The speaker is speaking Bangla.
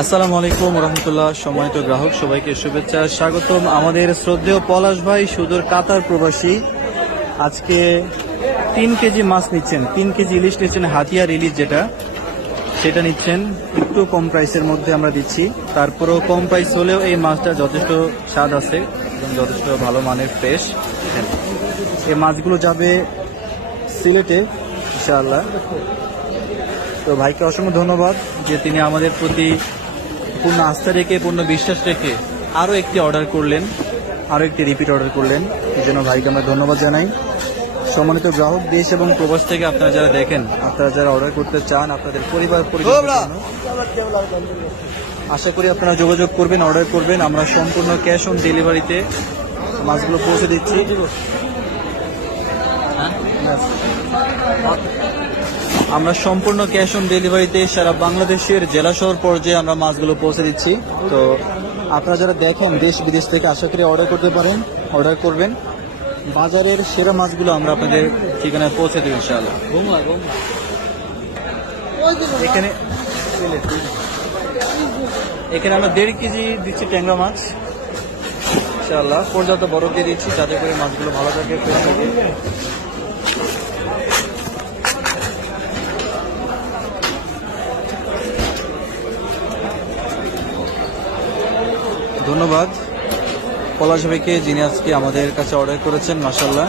আসসালামু আলাইকুম রহমতুল্লাহ, সম্মানিত গ্রাহক, সবাইকে শুভেচ্ছা, স্বাগতম আমাদের শ্রদ্ধেয় পলাশ ভাই, সুদূর কাতার প্রবাসী। আজকে তিন কেজি মাছ নিচ্ছেন, তিন কেজি ইলিশ নিচ্ছেন, হাতিয়ার ইলিশ যেটা, সেটা নিচ্ছেন। একটু কম প্রাইসের মধ্যে আমরা দিচ্ছি। তারপরেও কম প্রাইস হলেও এই মাছটা যথেষ্ট স্বাদ আছে এবং যথেষ্ট ভালো মানের ফ্রেশ। এই মাছগুলো যাবে সিলেটে, ইনশাআল্লাহ। তো ভাইকে অসংখ্য ধন্যবাদ যে তিনি আমাদের প্রতি পূর্ণ আস্থা রেখে পূর্ণ বিশ্বাস রেখে আরও একটি অর্ডার করলেন আরও একটি রিপিট অর্ডার করলেন। এই জন্য ভাইকে আমরা ধন্যবাদ জানাই। সম্মানিত গ্রাহক দেশ এবং প্রবাস থেকে আপনারা যারা দেখেন আপনারা যারা অর্ডার করতে চান আপনাদের পরিবার আশা করি আপনারা যোগাযোগ করবেন অর্ডার করবেন। আমরা সম্পূর্ণ ক্যাশ অন ডেলিভারিতে মাছগুলো পৌঁছে দিচ্ছি। আমরা সম্পূর্ণ ক্যাশ অন ডেলিভারিতে সারা বাংলাদেশের জেলা শহর পর্যায়ে আমরা মাছগুলো পৌঁছে দিচ্ছি। তো আপনারা যারা দেখেন দেশ বিদেশ থেকে আশা করি অর্ডার করতে পারেন অর্ডার করবেন। বাজারের সেরা মাছগুলো আমরা আপনাদের ঠিকানায় পৌঁছে দেব ইনশাআল্লাহ। এখানে এখানে আমরা দেড় কেজি দিচ্ছি ট্যাংরা মাছ। ইনশাআল্লাহ, পর্যাপ্ত বরফ দিয়ে দিচ্ছি, যাতে করে মাছগুলো ভালো থাকে ফ্রেশ থাকে। ধন্যবাদ। পলাশ ভাইকে যিনি আজকে আমাদের কাছে অর্ডার করেছেন মাসাল্লাহ